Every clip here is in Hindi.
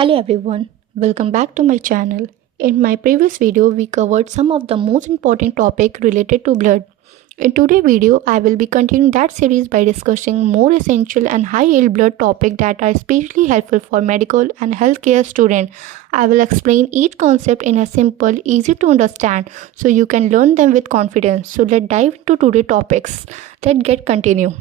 Hello everyone, welcome back to my channel. In my previous video, we covered some of the most important topic related to blood. In today's video, I will be continuing that series by discussing more essential and high-yield blood topic that are especially helpful for medical and healthcare students. I will explain each concept in a simple, easy to understand so you can learn them with confidence. So let's dive into today's topics. Let's get continue.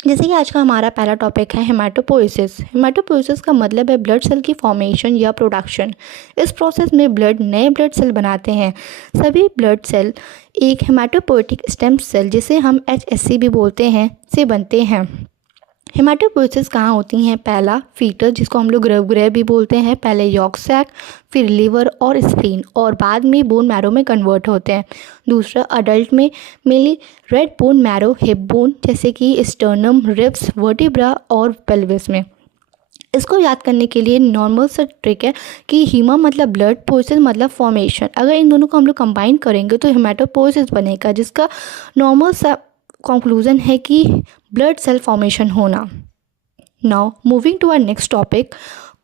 जैसे कि आज का हमारा पहला टॉपिक है हेमाटोपोइसिस। हेमाटोपोइसिस का मतलब है ब्लड सेल की फॉर्मेशन या प्रोडक्शन। इस प्रोसेस में ब्लड नए ब्लड सेल बनाते हैं। सभी ब्लड सेल एक हेमाटोपोइटिक स्टेम सेल, जिसे हम HSC भी बोलते हैं, से बनते हैं। हेमाटोपोइसिस कहाँ होती हैं? पहला फीटस, जिसको हम लोग गर्भगृह भी बोलते हैं, पहले यॉर्क सैक, फिर लिवर और स्प्लीन, और बाद में बोन मैरो में कन्वर्ट होते हैं। दूसरा अडल्ट में mainly red bone marrow, hip bone जैसे कि स्टर्नम, रिब्स, वर्टिब्रा और पेल्विस में। इसको याद करने के लिए नॉर्मल सा ट्रिक है कि हीमा मतलब ब्लड, पोइसिस मतलब फॉर्मेशन। अगर इन दोनों को हम लोग कंबाइन करेंगे तो हेमाटोपोइसिस बनेगा, जिसका नॉर्मल सा कंक्लूजन है कि ब्लड सेल फॉर्मेशन होना। Now moving to our next topic,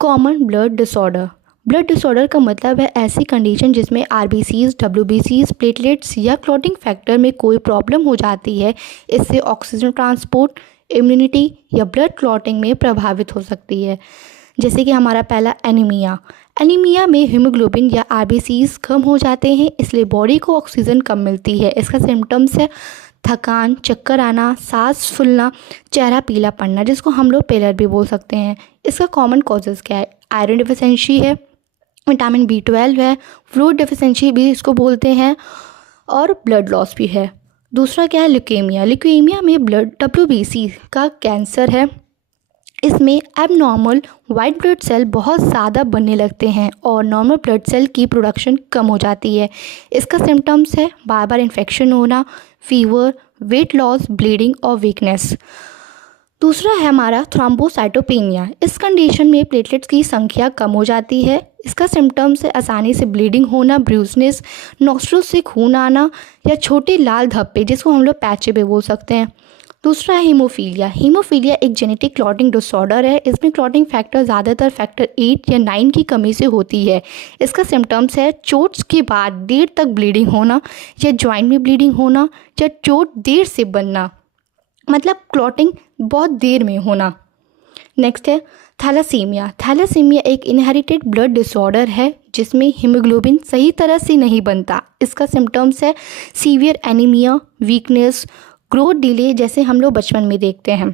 common blood disorder. Blood disorder का मतलब है ऐसी कंडीशन जिसमें RBCs, WBCs, प्लेटलेट्स या क्लॉटिंग फैक्टर में कोई प्रॉब्लम हो जाती है। इससे ऑक्सीजन ट्रांसपोर्ट, इम्यूनिटी या ब्लड क्लॉटिंग में प्रभावित हो सकती है। जैसे कि हमारा पहला एनीमिया। एनीमिया में हीमोग्लोबिन या RBCs कम हो जाते हैं, इसलिए बॉडी को ऑक्सीजन कम मिलती है। इसका सिम्टम्स है थकान, चक्कर आना, सांस फूलना, चेहरा पीला पड़ना, जिसको हम लोग पेलर भी बोल सकते हैं। इसका कॉमन कॉजेज़ क्या है? आयरन डिफिशेंसी है, विटामिन B12 है, फ्लूइड डिफिशेंसी भी इसको बोलते हैं, और ब्लड लॉस भी है। दूसरा क्या है? ल्यूकेमिया। ल्यूकेमिया में ब्लड WBC का कैंसर है। इसमें एबनॉर्मल वाइट ब्लड सेल बहुत ज़्यादा बनने लगते हैं और नॉर्मल ब्लड सेल की प्रोडक्शन कम हो जाती है। इसका सिम्टम्स है बार बार इन्फेक्शन होना, फीवर, वेट लॉस, ब्लीडिंग और वीकनेस। दूसरा है हमारा थ्रोम्बोसाइटोपेनिया। इस कंडीशन में प्लेटलेट्स की संख्या कम हो जाती है। इसका सिम्टम्स है आसानी से ब्लीडिंग होना, ब्रूसनेस, नॉस्ट्रल से खून आना या छोटे लाल धब्बे, जिसको हम लोग पैचे भी बोल सकते हैं। दूसरा है हीमोफीलिया। हीमोफीलिया एक जेनेटिक क्लॉटिंग डिसऑर्डर है। इसमें क्लॉटिंग फैक्टर ज़्यादातर फैक्टर 8 या 9 की कमी से होती है। इसका सिम्टम्स है चोट्स के बाद देर तक ब्लीडिंग होना, या जॉइंट में ब्लीडिंग होना, या चोट देर से बनना, मतलब क्लॉटिंग बहुत देर में होना। नेक्स्ट है थैलासीमिया। थैलासीमिया एक इनहेरिटेड ब्लड डिसऑर्डर है जिसमें हीमोग्लोबिन सही तरह से नहीं बनता। इसका सिम्टम्स है severe anaemia, weakness, growth delay, जैसे हम लोग बचपन में देखते हैं।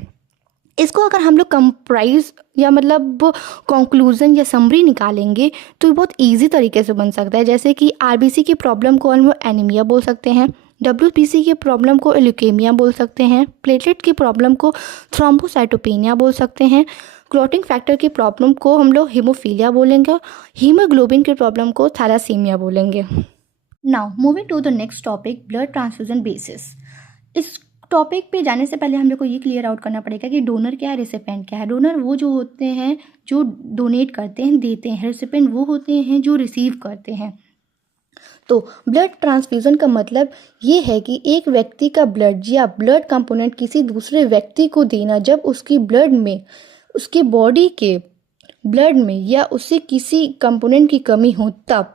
इसको अगर हम लोग कंप्राइज या मतलब कंक्लूजन या समरी निकालेंगे तो ये बहुत इजी तरीके से बन सकता है। जैसे कि RBC की प्रॉब्लम को हम लोग एनीमिया बोल सकते हैं, WBC की प्रॉब्लम को ल्यूकेमिया बोल सकते हैं, प्लेटलेट की प्रॉब्लम को थ्रोम्बोसाइटोपेनिया बोल सकते हैं, क्लॉटिंग फैक्टर की प्रॉब्लम को हम लोग हीमोफीलिया बोलेंगे, हीमोग्लोबिन की प्रॉब्लम को थैलासीमिया बोलेंगे। Now moving to the next topic, blood transfusion basis. इस टॉपिक पे जाने से पहले हम लोग को ये क्लियर आउट करना पड़ेगा कि डोनर क्या है, रेसिपेंट क्या है। डोनर वो जो होते हैं जो डोनेट करते हैं, देते हैं। रेसिपेंट वो होते हैं जो रिसीव करते हैं। तो ब्लड ट्रांसफ्यूज़न का मतलब ये है कि एक व्यक्ति का ब्लड या ब्लड कंपोनेंट किसी दूसरे व्यक्ति को देना, जब उसकी ब्लड में, उसके बॉडी के ब्लड में या उससे किसी कंपोनेंट की कमी हो तब।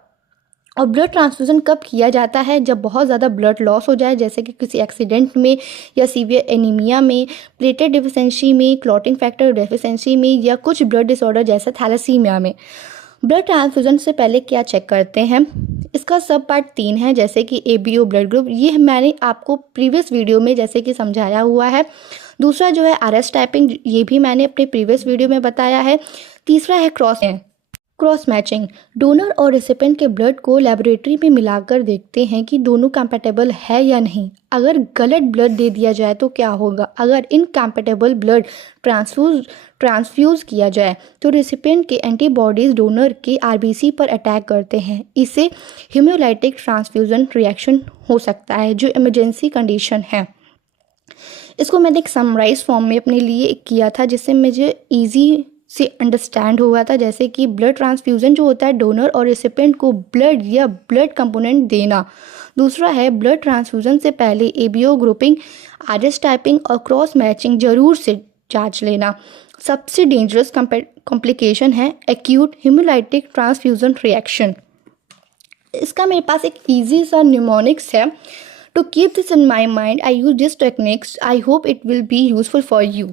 और ब्लड ट्रांसफ्यूज़न कब किया जाता है? जब बहुत ज़्यादा ब्लड लॉस हो जाए, जैसे कि किसी एक्सीडेंट में, या सीवियर एनीमिया में, प्लेटलेट डिफिशेंसी में, क्लॉटिंग फैक्टर डेफिशिएंसी में, या कुछ ब्लड डिसऑर्डर जैसे थैलेसीमिया में। ब्लड ट्रांसफ्यूज़न से पहले क्या चेक करते हैं? इसका सब पार्ट 3 है, जैसे कि ABO ब्लड ग्रुप, ये मैंने आपको प्रीवियस वीडियो में जैसे कि समझाया हुआ है। दूसरा जो है RS टाइपिंग, ये भी मैंने अपने प्रीवियस वीडियो में बताया है। तीसरा है क्रॉस मैचिंग। डोनर और रेसिपेंट के ब्लड को लेबोरेटरी में मिलाकर देखते हैं कि दोनों कंपैटिबल है या नहीं। अगर गलत ब्लड दे दिया जाए तो क्या होगा? अगर इनकम्पैटिबल ब्लड ट्रांसफ्यूज़ किया जाए तो रेसिपेंट के एंटीबॉडीज़ डोनर के RBC पर अटैक करते हैं। इससे हीमोलाइटिक ट्रांसफ्यूज़न रिएक्शन हो सकता है, जो इमरजेंसी कंडीशन है। इसको मैंने एक समराइज फॉर्म में अपने लिए किया था, जिससे मुझे ईजी से अंडरस्टैंड हुआ था। जैसे कि ब्लड ट्रांसफ्यूज़न जो होता है, डोनर और रेसिपेंट को ब्लड या ब्लड कंपोनेंट देना। दूसरा है ब्लड ट्रांसफ्यूज़न से पहले ABO ग्रुपिंग, RS टाइपिंग और क्रॉस मैचिंग जरूर से जांच लेना। सबसे डेंजरस कॉम्प्लिकेशन है एक्यूट हेमोलाइटिक ट्रांसफ्यूजन रिएक्शन। इसका मेरे पास एक ईजी सा न्यूमोनिक्स है। To keep this in my mind I use this techniques, I hope it will be useful for you.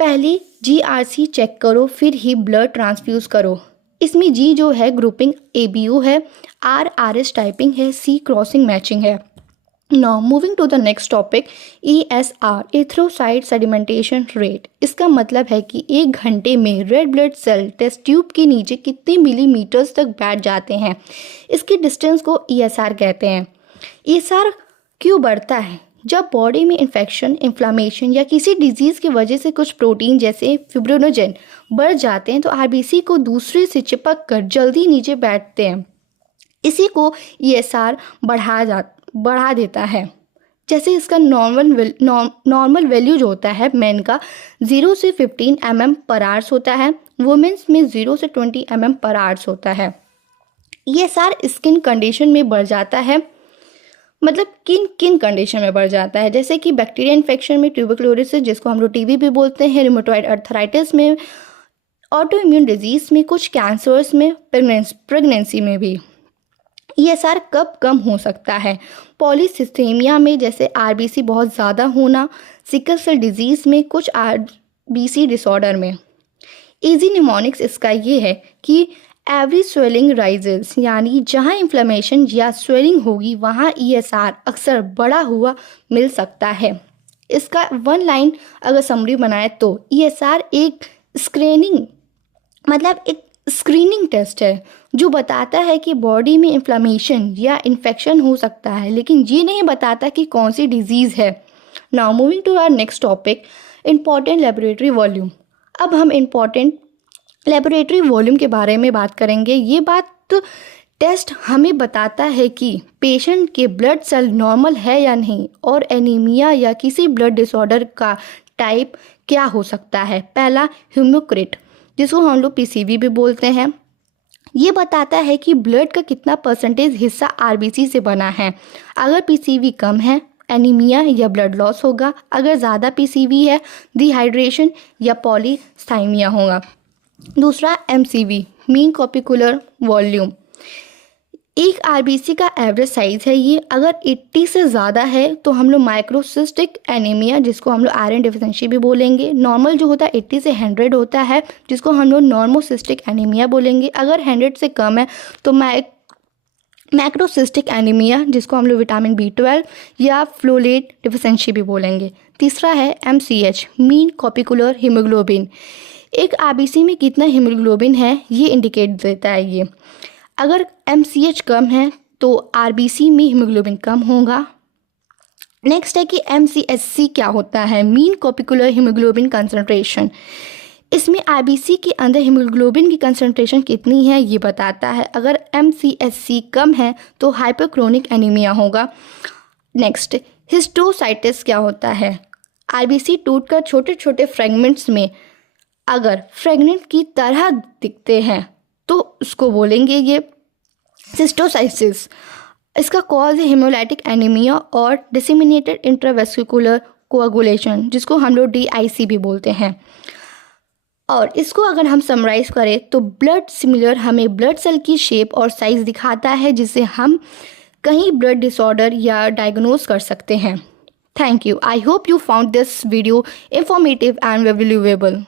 पहले GRC चेक करो, फिर ही ब्लड ट्रांसफ्यूज करो। इसमें G जो है ग्रुपिंग ABO है, R RS टाइपिंग है, C क्रॉसिंग मैचिंग है। Now moving to the next topic, ESR erythrocyte sedimentation rate. इसका मतलब है कि 1 घंटे में red blood cell test tube के नीचे कितने मिलीमीटर्स तक बैठ जाते हैं। इसकी डिस्टेंस को ESR कहते हैं। ESR क्यों बढ़ता है? जब बॉडी में इन्फेक्शन, इन्फ्लामेशन या किसी डिजीज़ की वजह से कुछ प्रोटीन जैसे फिब्रिनोजेन बढ़ जाते हैं तो RBC को दूसरे से चिपक कर जल्दी नीचे बैठते हैं। इसी को ESR बढ़ा देता है। जैसे इसका नॉर्मल वैल्यू जो होता है मेन का 0 से 15 mm/h होता है, वुमेन्स में 0 से 20 mm/h होता है। ESR स्किन कंडीशन में बढ़ जाता है, मतलब किन किन कंडीशन में बढ़ जाता है, जैसे कि बैक्टीरिया इन्फेक्शन में, ट्यूबरक्लोसिस जिसको हम लोग TB भी बोलते हैं, रूमेटॉइड अर्थराइटिस में, ऑटो इम्यून डिजीज़ में, कुछ कैंसर्स में, प्रेगनेंसी में भी। ESR कब कम हो सकता है? पॉलीसिस्थेमिया में, जैसे RBC बहुत ज़्यादा होना, सिकल सेल डिजीज़ में, कुछ RBC डिसऑर्डर में। इजी निमोनिक्स इसका ये है कि एवरी स्वेलिंग राइजेस, यानी जहाँ इन्फ्लेमेशन या स्वेलिंग होगी वहाँ ESR अक्सर बढ़ा हुआ मिल सकता है। इसका 1 लाइन अगर समरी बनाए तो ESR एक स्क्रीनिंग टेस्ट है जो बताता है कि बॉडी में इन्फ्लेमेशन या इन्फेक्शन हो सकता है, लेकिन ये नहीं बताता कि कौन सी डिजीज़ है। Now moving to our next topic, important laboratory volume. अब हम इम्पॉर्टेंट लेबोरेटरी वॉल्यूम के बारे में बात करेंगे। ये टेस्ट हमें बताता है कि पेशेंट के ब्लड सेल नॉर्मल है या नहीं, और एनीमिया या किसी ब्लड डिसऑर्डर का टाइप क्या हो सकता है। पहला हीमोक्रिट, जिसको हम लोग PCV भी बोलते हैं। ये बताता है कि ब्लड का कितना परसेंटेज हिस्सा RBC से बना है। अगर PCV कम है, एनीमिया या ब्लड लॉस होगा। अगर ज़्यादा PCV है, डिहाइड्रेशन या पॉलीसाइमिया होगा। दूसरा MCV, मीन कॉपिकुलर वॉल्यूम, एक RBC का एवरेज साइज है ये। अगर 80 से ज़्यादा है तो हम लोग माइक्रोसिस्टिक एनीमिया, जिसको हम लोग आयरन डेफिशिएंसी भी बोलेंगे। नॉर्मल जो होता है 80 से 100 होता है, जिसको हम लोग नॉर्मोसिस्टिक एनीमिया बोलेंगे। अगर 100 से कम है तो मैक्रोसिस्टिक एनीमिया, जिसको हम लोग विटामिन B12 या फोलेट डेफिशिएंसी भी बोलेंगे। तीसरा है MCH, मीन कॉपिकुलर हीमोग्लोबिन, एक RBC में कितना हीमोग्लोबिन है ये इंडिकेट देता है ये। अगर MCH कम है तो RBC में हीमोग्लोबिन कम होगा। नेक्स्ट है कि MCSC क्या होता है, मीन कॉपिकुलर हीमोग्लोबिन कंसंट्रेशन। इसमें RBC के अंदर हीमोग्लोबिन की कंसंट्रेशन कितनी है ये बताता है। अगर MCSC कम है तो हाइपरक्रोनिक एनीमिया होगा। नेक्स्ट, हिस्टोसाइटिस क्या होता है, RBC टूटकर छोटे छोटे फ्रेगमेंट्स में अगर फ्रेगमेंट की तरह दिखते हैं तो उसको बोलेंगे ये सिस्टोसाइसिस। इसका कॉज है हेमोलाइटिक एनीमिया और डिसेमिनेटेड इंट्रावेस्कुलर कोआगुलेशन, जिसको हम लोग DIC भी बोलते हैं। और इसको अगर हम समराइज करें तो ब्लड सिमिलर हमें ब्लड सेल की शेप और साइज दिखाता है, जिससे हम कहीं ब्लड डिसऑर्डर या डायग्नोज कर सकते हैं। Thank you. I hope you found this video informative and valuable.